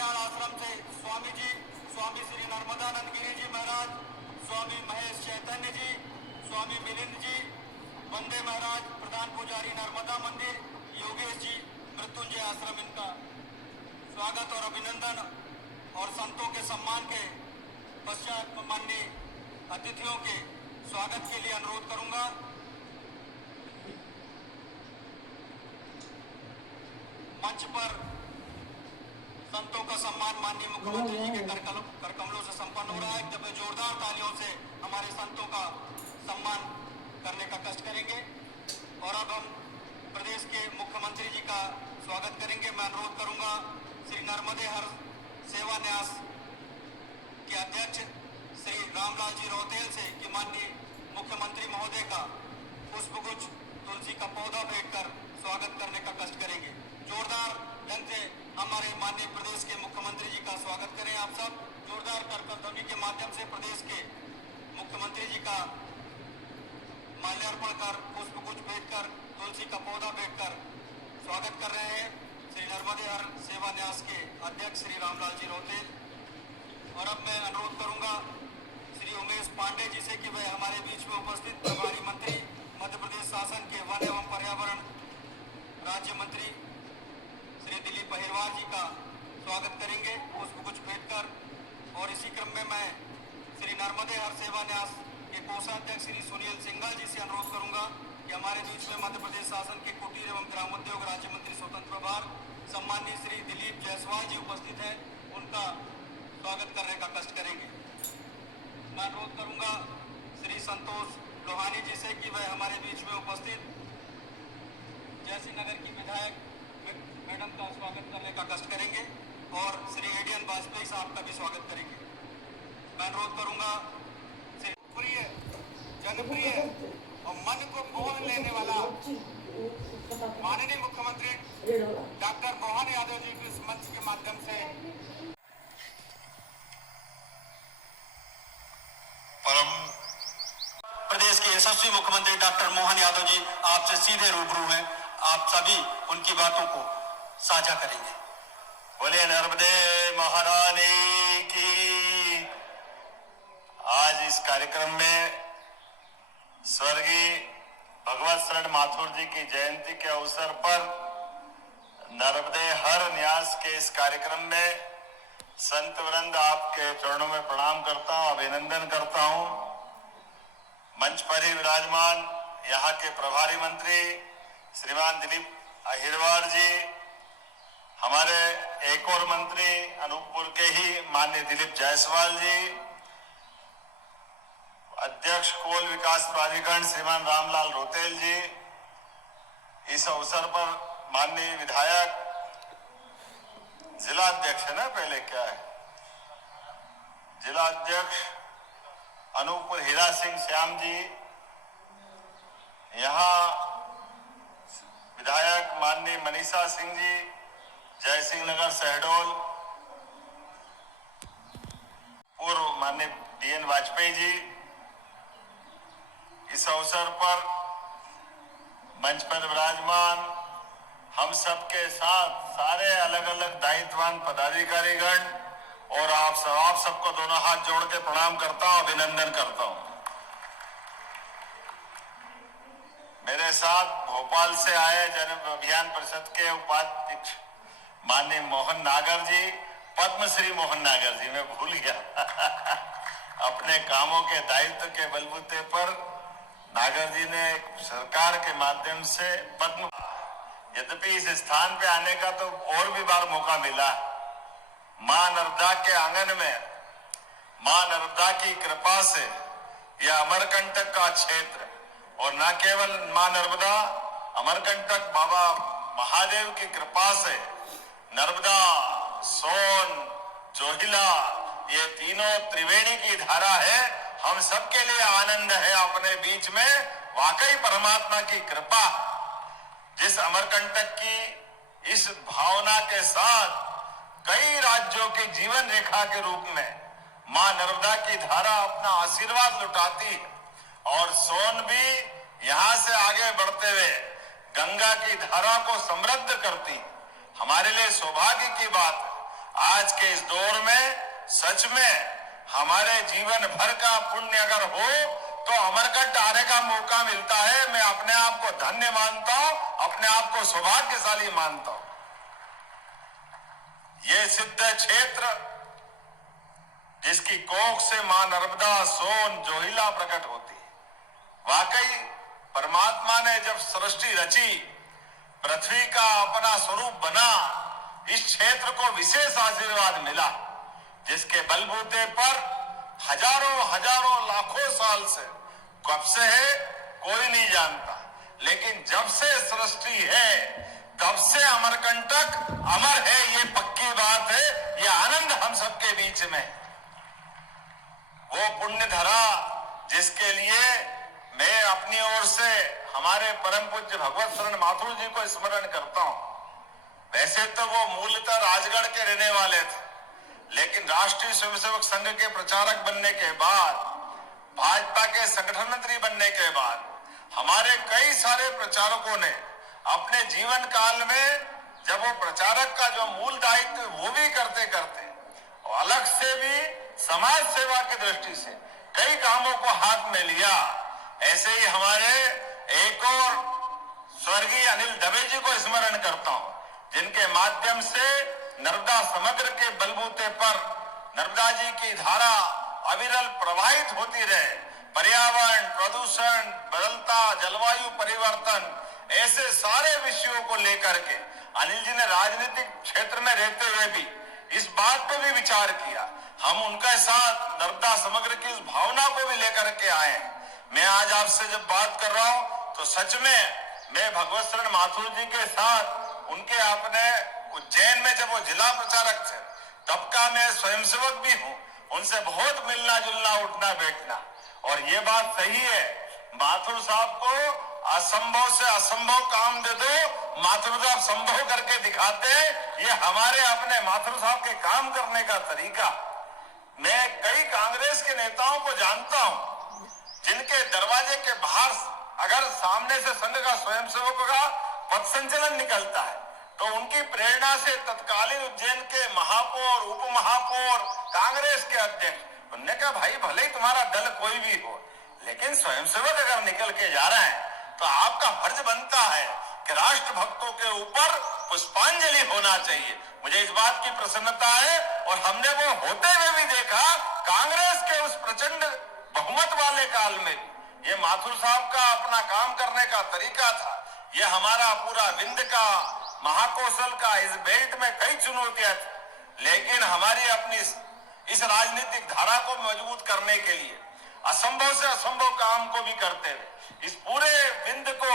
कल्याण आश्रम से स्वामी जी, स्वामी श्री नर्मदानंद गिरी जी महाराज, स्वामी महेश चैतन्य जी, स्वामी मिलिंद जी, वंदे महाराज, प्रधान पुजारी नर्मदा मंदिर योगेश जी, मृत्युंजय आश्रम, इनका स्वागत और अभिनंदन और संतों के सम्मान के पश्चात माननीय अतिथियों के स्वागत के लिए अनुरोध करूंगा। मंच पर संतों का सम्मान माननीय मुख्यमंत्री जी के कर कमलों से संपन्न हो रहा है। जब जोरदार तालियों से हमारे संतों का सम्मान करने का कष्ट करेंगे और अब हम प्रदेश के मुख्यमंत्री जी का स्वागत करेंगे। मैं अनुरोध करूंगा श्री नर्मदे हर सेवा न्यास के अध्यक्ष श्री रामलाल जी रौतेल से कि माननीय मुख्यमंत्री महोदय का पुष्पगुच्छ तुलसी का पौधा भेंट कर स्वागत करने का कष्ट करेंगे। जोरदार ढंग से हमारे माननीय प्रदेश के मुख्यमंत्री जी का स्वागत करें। आप सब जोरदार करकट ध्वनि के माध्यम से प्रदेश के मुख्यमंत्री जी का माल्यार्पण कर पुष्पगुच्छ भेंट कर तुलसी का पौधा भेंट कर स्वागत कर रहे हैं श्री नर्मदे हर सेवा न्यास के अध्यक्ष श्री रामलाल जी रौतेल। और अब मैं अनुरोध करूंगा श्री उमेश पांडे जी से कि वह हमारे बीच में उपस्थित प्रभारी मंत्री मध्य प्रदेश शासन के वन एवं पर्यावरण राज्य मंत्री श्री दिलीप अहिरवार जी का स्वागत करेंगे पुष्पगुच्छ भेंट कर। और इसी क्रम में मैं श्री नर्मदे हर सेवा न्यास के कोषाध्यक्ष श्री सुनील सिंघल जी से अनुरोध करूंगा कि हमारे बीच में मध्य प्रदेश शासन के कुटीर एवं ग्रामोद्योग राज्य मंत्री स्वतंत्र प्रभार सम्माननीय श्री दिलीप जायसवाल जी उपस्थित हैं, उनका स्वागत करने का कष्ट करेंगे। मैं अनुरोध करूंगा श्री संतोष लोहानी जी से कि वह हमारे बीच में उपस्थित जयसिंह नगर की विधायक मैडम का स्वागत करने का कष्ट करेंगे और श्री एडीएन वाजपेयी साहब का भी स्वागत करेंगे। मैं अनुरोध करूंगा प्रिय जनप्रिय और मन को मोह लेने वाला माननीय मुख्यमंत्री डॉक्टर मोहन यादव जी के इस मंच के माध्यम से परम प्रदेश के यशस्वी मुख्यमंत्री डॉक्टर मोहन यादव जी आपसे सीधे रूबरू हैं। आप सभी उनकी बातों को साझा करेंगे। बोले नर्मदे महारानी की। आज इस कार्यक्रम में स्वर्गीय भगवत शरण माथुर जी की जयंती के अवसर पर नर्मदे हर न्यास के इस कार्यक्रम में संत वृंद आपके चरणों में प्रणाम करता हूं, अभिनंदन करता हूं। मंच पर ही विराजमान यहाँ के प्रभारी मंत्री श्रीमान दिलीप अहिरवार जी, हमारे एक और मंत्री अनूपपुर के ही माननीय दिलीप जायसवाल जी, अध्यक्ष कोल विकास प्राधिकरण श्रीमान रामलाल रौतेल जी, इस अवसर पर माननीय विधायक जिला अध्यक्ष है ना, पहले क्या है, जिला अध्यक्ष अनूपपुर हीरा सिंह श्याम जी, यहाँ विधायक माननीय मनीषा सिंह जी, जयसिंह नगर शहडोल, पूर्व माननीय डीएन वाजपेयी जी, इस अवसर पर मंच पर विराजमान हम सबके साथ सारे अलग अलग दायित्ववान पदाधिकारीगण और आप सबको दोनों हाथ जोड़ के प्रणाम करता हूं, अभिनंदन करता हूं। मेरे साथ भोपाल से आए जन अभियान परिषद के उपाध्यक्ष माननीय मोहन नागर जी, पद्मश्री मोहन नागर जी, मैं भूल गया अपने कामों के दायित्व के बलबूते पर नागर जी ने सरकार के माध्यम से पद्म, यद्यपि इस स्थान पे आने का तो और भी बार मौका मिला। मां नर्मदा के आंगन में मां नर्मदा की कृपा से यह अमरकंटक का क्षेत्र और न केवल मां नर्मदा, अमरकंटक बाबा महादेव की कृपा से नर्मदा, सोन, जोहिला, ये तीनों त्रिवेणी की धारा है। हम सबके लिए आनंद है अपने बीच में वाकई परमात्मा की कृपा। जिस अमरकंटक की इस भावना के साथ कई राज्यों के जीवन रेखा के रूप में मां नर्मदा की धारा अपना आशीर्वाद लुटाती है और सोन भी यहां से आगे बढ़ते हुए गंगा की धारा को समृद्ध करती। हमारे लिए सौभाग्य की बात आज के इस दौर में सच में हमारे जीवन भर का पुण्य अगर हो तो अमरकंटक आने का मौका मिलता है। मैं अपने आप को धन्य मानता हूं, अपने आप को सौभाग्यशाली मानता हूं। ये सिद्ध क्षेत्र जिसकी कोख से मां नर्मदा सोन जोहिला प्रकट होती है। वाकई परमात्मा ने जब सृष्टि रची, पृथ्वी का अपना स्वरूप बना, इस क्षेत्र को विशेष आशीर्वाद मिला, जिसके बलबूते पर हजारों हजारों लाखों साल से कब से है कोई नहीं जानता, लेकिन जब से सृष्टि है तब से अमरकंटक अमर है, ये पक्की बात है। ये आनंद हम सबके बीच में, वो पुण्य धरा जिसके लिए मैं अपनी ओर से हमारे परम पूज्य भगवत शरण माथुर जी को स्मरण करता हूं। वैसे तो वो मूलतः राजगढ़ के रहने वाले थे, लेकिन राष्ट्रीय स्वयंसेवक संघ के प्रचारक बनने के बाद, भाजपा के संगठन मंत्री बनने के बाद हमारे कई सारे प्रचारकों ने अपने जीवन काल में जब वो प्रचारक का जो मूल दायित्व वो भी करते करते और अलग से भी समाज सेवा की दृष्टि से कई कामों को हाथ में लिया। ऐसे ही हमारे एक और स्वर्गीय अनिल दवे जी को स्मरण करता हूं, जिनके माध्यम से नर्मदा समग्र के बलबूते पर नर्मदा जी की धारा अविरल प्रवाहित होती रहे। पर्यावरण, प्रदूषण, बदलता जलवायु परिवर्तन, ऐसे सारे विषयों को लेकर के अनिल जी ने राजनीतिक क्षेत्र में रहते हुए भी इस बात पे भी विचार किया। हम उनके साथ नर्मदा समग्र की उस भावना को भी लेकर के आए। मैं आज आपसे जब बात कर रहा हूं तो सच में मैं भगवत शरण माथुर जी के साथ उनके अपने उज्जैन में जब वो जिला प्रचारक थे तब का मैं स्वयंसेवक भी हूं, उनसे बहुत मिलना जुलना, उठना बैठना। और ये बात सही है, माथुर साहब को असंभव से असंभव काम दे दो, माथुर साहब संभव करके दिखाते। ये हमारे अपने माथुर साहब के काम करने का तरीका। मैं कई कांग्रेस के नेताओं को जानता हूं जिनके दरवाजे के बाहर अगर सामने से संघ का स्वयंसेवकों का पथ संचलन निकलता है तो उनकी प्रेरणा से तत्कालीन उज्जैन के महापौर, उप महापौर, कांग्रेस के अध्यक्ष, उन्होंने कहा भाई भले ही तुम्हारा दल कोई भी हो, लेकिन स्वयंसेवक अगर निकल के जा रहे हैं तो आपका फर्ज बनता है कि राष्ट्र भक्तों के ऊपर पुष्पांजलि होना चाहिए। मुझे इस बात की प्रसन्नता है और हमने वो होते हुए भी देखा कांग्रेस के उस प्रचंड बहुमत वाले काल में। ये माथुर साहब का अपना काम करने का तरीका था। ये हमारा पूरा विंध्य का, महाकौशल का, इस बेल्ट में कई चुनौतियां थी, लेकिन हमारी अपनी इस राजनीतिक धारा को मजबूत करने के लिए असंभव से असंभव काम को भी करते हुए इस पूरे विंध्य को,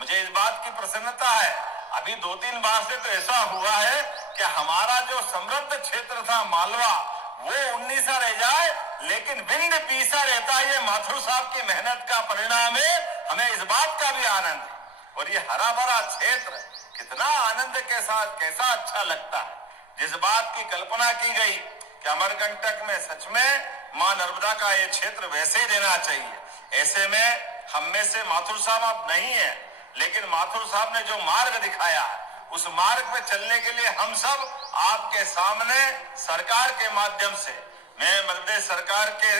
मुझे इस बात की प्रसन्नता है अभी 2-3 बार से तो ऐसा हुआ है कि हमारा जो समृद्ध क्षेत्र था मालवा वो 19 रह जाए, लेकिन विंध्य 20 रहता है। ये माथुर साहब की मेहनत का परिणाम है। हमें इस बात का भी आनंद है। और ये हरा भरा क्षेत्र कितना आनंद के साथ, कैसा अच्छा लगता है। जिस बात की कल्पना की गई कि अमरकंटक में सच में मां नर्मदा का ये क्षेत्र वैसे ही रहना चाहिए, ऐसे में हम में से माथुर साहब आप नहीं है, लेकिन माथुर साहब ने जो मार्ग दिखाया है उस मार्ग पे चलने के लिए हम सब आपके सामने सरकार के माध्यम से, मैं मध्य प्रदेश सरकार के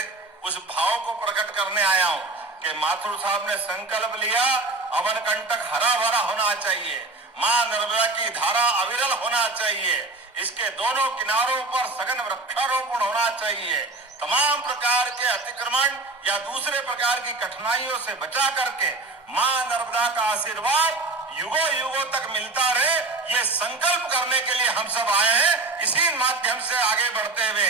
उस भाव को प्रकट करने आया हूं कि माथुर साहब ने संकल्प लिया अमरकंटक हरा भरा होना चाहिए, मां नर्मदा की धारा अविरल होना चाहिए, इसके दोनों किनारों पर सघन वृक्षारोपण होना चाहिए, तमाम प्रकार के अतिक्रमण या दूसरे प्रकार की कठिनाइयों से बचा करके मां नर्मदा का आशीर्वाद युगों युगों तक मिलता रहे, ये संकल्प करने के लिए हम सब आए हैं। इसी माध्यम से आगे बढ़ते हुए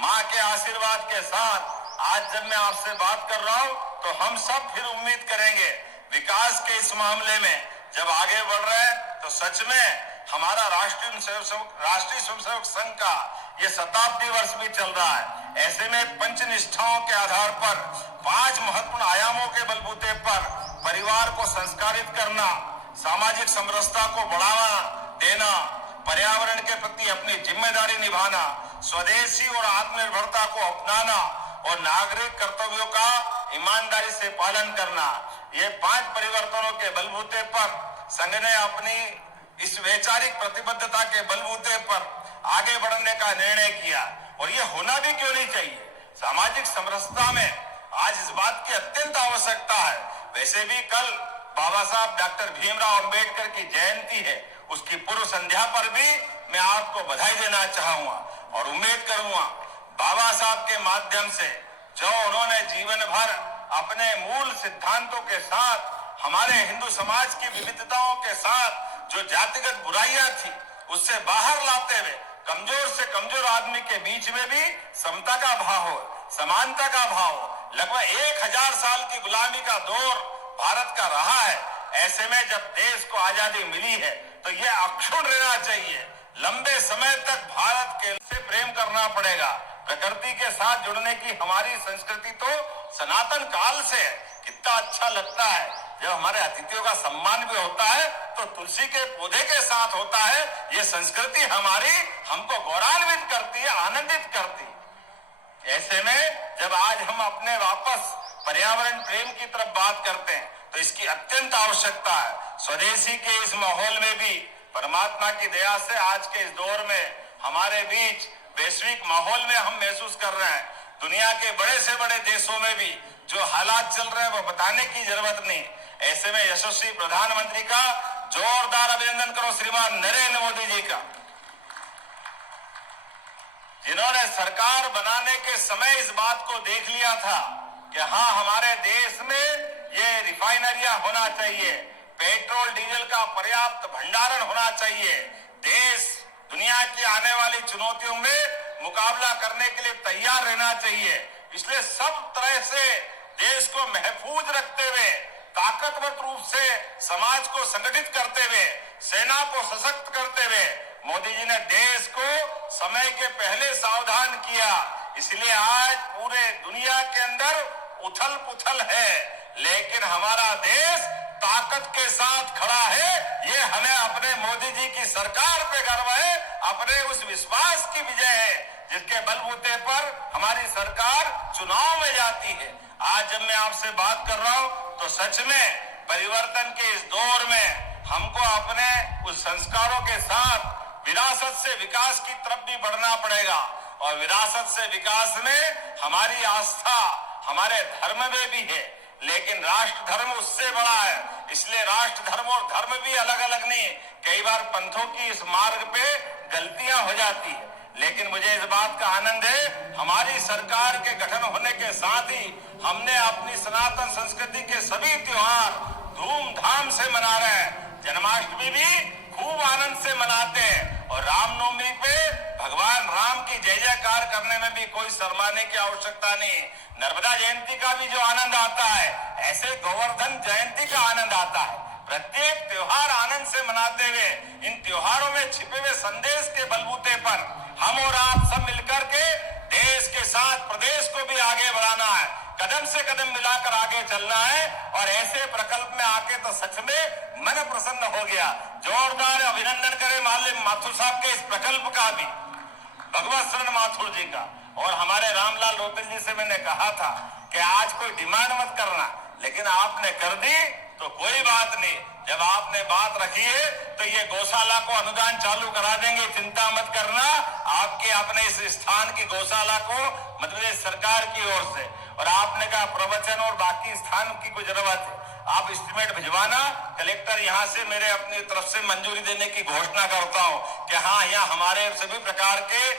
मां के आशीर्वाद के साथ आज जब मैं आपसे बात कर रहा हूं तो हम सब फिर उम्मीद करेंगे विकास के इस मामले में जब आगे बढ़ रहे हैं तो सच में हमारा राष्ट्रीय स्वयंसेवक संघ का ये शताब्दी वर्ष भी चल रहा है। ऐसे में पंच निष्ठाओं के आधार पर 5 महत्वपूर्ण आयामों के बलबूते पर परिवार को संस्कारित करना, सामाजिक समरसता को बढ़ावा देना, पर्यावरण के प्रति अपनी जिम्मेदारी निभाना, स्वदेशी और आत्मनिर्भरता को अपनाना और नागरिक कर्तव्यों का ईमानदारी से पालन करना, ये 5 परिवर्तनों के बलबूते पर संघ ने अपनी इस वैचारिक प्रतिबद्धता के बलबूते पर आगे बढ़ने का निर्णय किया। और ये होना भी क्यों नहीं चाहिए। सामाजिक समरसता में आज इस बात की अत्यंत आवश्यकता है। वैसे भी कल बाबा साहब डॉक्टर भीमराव अंबेडकर की जयंती है, उसकी पूर्व संध्या पर भी मैं आपको बधाई देना चाहूंगा और उम्मीद करूंगा बाबा साहब के माध्यम से जो उन्होंने जीवन भर अपने मूल सिद्धांतों के साथ हमारे हिंदू समाज की विविधताओं के साथ जो जातिगत बुराइयां थी उससे बाहर लाते हुए कमजोर से कमजोर आदमी के बीच में भी समता का भाव हो, समानता का भाव हो। लगभग 1000 साल की गुलामी का दौर भारत का रहा है। ऐसे में जब देश को आजादी मिली है तो यह अक्षुण्ण रहना चाहिए। लंबे समय तक भारत के से प्रेम करना पड़ेगा। प्रकृति के साथ जुड़ने की हमारी संस्कृति तो सनातन काल से है। कितना अच्छा लगता है जब हमारे अतिथियों का सम्मान भी होता है तो तुलसी के पौधे के साथ होता है। ये संस्कृति हमारी हमको गौरवान्वित करती है, आनंदित करती है। ऐसे में जब आज हम अपने वापस पर्यावरण प्रेम की तरफ बात करते हैं तो इसकी अत्यंत आवश्यकता है। स्वदेशी के इस माहौल में भी परमात्मा की दया से आज के इस दौर में हमारे बीच वैश्विक माहौल में हम महसूस कर रहे हैं। दुनिया के बड़े से बड़े देशों में भी जो हालात चल रहे हैं वो बताने की जरूरत नहीं। ऐसे में यशस्वी प्रधानमंत्री का जोरदार अभिनंदन करो श्रीमान नरेंद्र मोदी जी का, जिन्होंने सरकार बनाने के समय इस बात को देख लिया था कि हाँ हमारे देश में ये रिफाइनरियां होना चाहिए, पेट्रोल डीजल का पर्याप्त भंडारण होना चाहिए। देश दुनिया की आने वाली चुनौतियों में मुकाबला करने के लिए तैयार रहना चाहिए। इसलिए सब तरह से देश को महफूज रखते हुए, ताकतवर रूप से समाज को संगठित करते हुए, सेना को सशक्त करते हुए मोदी जी ने देश को समय के पहले सावधान किया। इसलिए आज पूरे दुनिया के अंदर उथल पुथल है, लेकिन हमारा देश ताकत के साथ खड़ा है। ये हमें अपने मोदी जी की सरकार पे गर्व है, अपने उस विश्वास की विजय है जिसके बलबूते पर हमारी सरकार चुनाव में जाती है। आज जब मैं आपसे बात कर रहा हूं तो सच में परिवर्तन के इस दौर में हमको अपने उस संस्कारों के साथ विरासत से विकास की तरफ भी बढ़ना पड़ेगा। और विरासत से विकास में हमारी आस्था हमारे धर्म में भी है, लेकिन राष्ट्र धर्म उससे बड़ा है। इसलिए राष्ट्र धर्म और धर्म भी अलग अलग नहीं। कई बार पंथों की इस मार्ग पे गलतियां हो जाती है, लेकिन मुझे इस बात का आनंद है हमारी सरकार के गठन होने के साथ ही हमने अपनी सनातन संस्कृति के सभी त्योहार धूमधाम से मना रहे हैं। जन्माष्टमी भी खूब आनंद से मनाते हैं और रामनवमी पे भगवान राम की जय जयकार करने में भी कोई शर्माने की आवश्यकता नहीं। नर्मदा जयंती का भी जो आनंद आता है, ऐसे गोवर्धन जयंती का आनंद आता है। प्रत्येक त्योहार आनंद से मनाते हुए इन त्योहारों में छिपे हुए संदेश के बलबूते पर हम और आप सब मिलकर के देश के साथ प्रदेश को भी आगे बढ़ाना है, कदम से कदम मिलाकर आगे चलना है। और ऐसे प्रकल्प में आके तो सच में मन प्रसन्न हो गया। जोरदार अभिनंदन करें मालिक माथुर साहब के इस प्रकल्प का भी, भगवत शरण माथुर जी का। और हमारे रामलाल रोहतल जी से मैंने कहा था कि आज कोई डिमांड मत करना, लेकिन आपने कर दी तो कोई बात नहीं। जब आपने बात रखी है तो ये गौशाला को अनुदान चालू करा देंगे, चिंता मत करना। आपके अपने इस स्थान की गौशाला को मध्य प्रदेश सरकार की ओर से, और आपने कहा प्रवचन और बाकी स्थान की कोई जरूरत है, आप एस्टीमेट भिजवाना। कलेक्टर यहाँ से मेरे अपनी तरफ से मंजूरी देने की घोषणा करता हूँ कि हाँ यहाँ हमारे सभी प्रकार के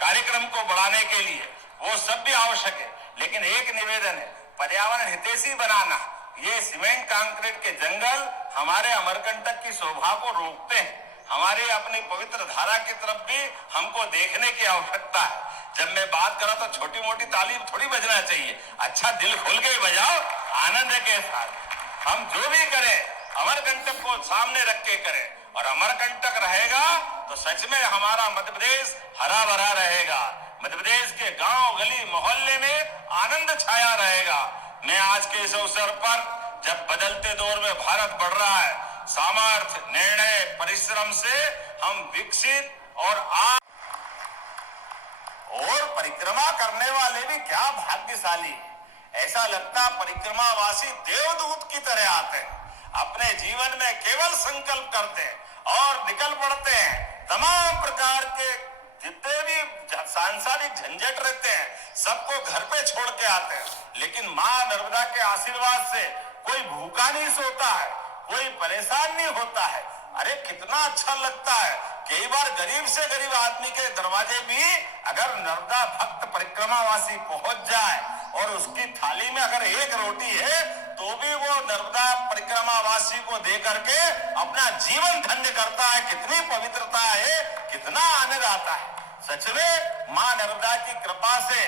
कार्यक्रम को बढ़ाने के लिए वो सब भी आवश्यक है। लेकिन एक निवेदन है, पर्यावरण हितैषी बनाना। ये सीमेंट कंक्रीट के जंगल हमारे अमरकंटक की शोभा को रोकते हैं। हमारी अपनी पवित्र धारा की तरफ भी हमको देखने की आवश्यकता है। जब मैं बात कर रहा तो छोटी मोटी तालीम थोड़ी बजना चाहिए, अच्छा दिल खोल के बजाओ, आनंद के साथ। हम जो भी करें अमरकंटक को सामने रख के करें, और अमरकंटक रहेगा तो सच में हमारा मध्य प्रदेश हरा भरा रहेगा। मध्य प्रदेश के गांव गली मोहल्ले में आनंद छाया रहेगा। मैं आज के इस अवसर पर जब बदलते दौर में भारत बढ़ रहा है, सामर्थ्य, निर्णय, परिश्रम से हम विकसित और परिक्रमा करने वाले भी क्या भाग्यशाली। ऐसा लगता परिक्रमावासी देवदूत की तरह आते हैं, अपने जीवन में केवल संकल्प करते हैं और निकल पड़ते हैं। तमाम प्रकार के जितने भी सांसारिक झंझट रहते हैं सबको घर पे छोड़ के आते हैं, लेकिन माँ नर्मदा के आशीर्वाद से कोई भूखा नहीं सोता है, कोई परेशान नहीं होता है। अरे कितना अच्छा लगता है। कई बार गरीब से गरीब आदमी के दरवाजे भी अगर नर्मदा भक्त परिक्रमावासी पहुंच जाए और उसकी थाली में अगर एक रोटी है तो भी वो नर्मदा परिक्रमावासी को दे करके अपना जीवन धन्य करता है। कितनी पवित्रता है, कितना आनंद आता है। सच में मां नर्मदा की कृपा से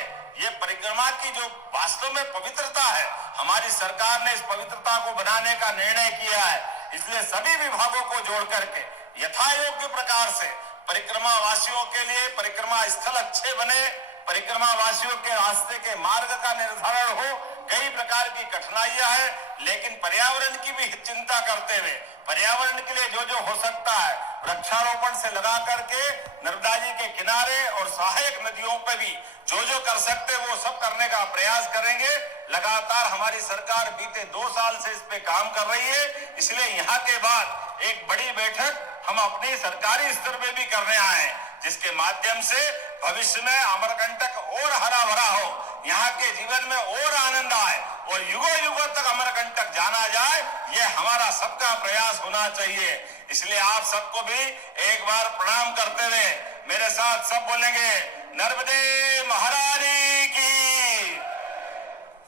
ये परिक्रमा की जो वास्तव में पवित्रता है, हमारी सरकार ने इस पवित्रता को बनाने का निर्णय किया है। इसलिए सभी विभागों को जोड़ करके यथायोग्य प्रकार से परिक्रमा वासियों के लिए परिक्रमा स्थल अच्छे बने, परिक्रमा वासियों के रास्ते के मार्ग का निर्धारण हो। कई प्रकार की कठिनाइयां हैं, लेकिन पर्यावरण की भी चिंता करते हुए पर्यावरण के लिए जो जो हो सकता है वृक्षारोपण से लगा करके नर्मदा जी के किनारे और सहायक नदियों पर भी जो जो कर सकते वो सब करने का प्रयास करेंगे। लगातार हमारी सरकार बीते 2 साल से इस पे काम कर रही है। इसलिए यहाँ के बाद एक बड़ी बैठक हम अपनी सरकारी स्तर पे भी करने आए हैं, जिसके माध्यम से भविष्य में अमरकंटक और हरा भरा हो, यहाँ के जीवन में और आनंद आए और युगों युगों तक अमरकंटक जाना जाए, ये हमारा सबका प्रयास होना चाहिए। इसलिए आप सबको भी एक बार प्रणाम करते हुए मेरे साथ सब बोलेंगे नर्मदे महारानी की।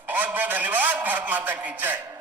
बहुत बहुत धन्यवाद। भारत माता की जय।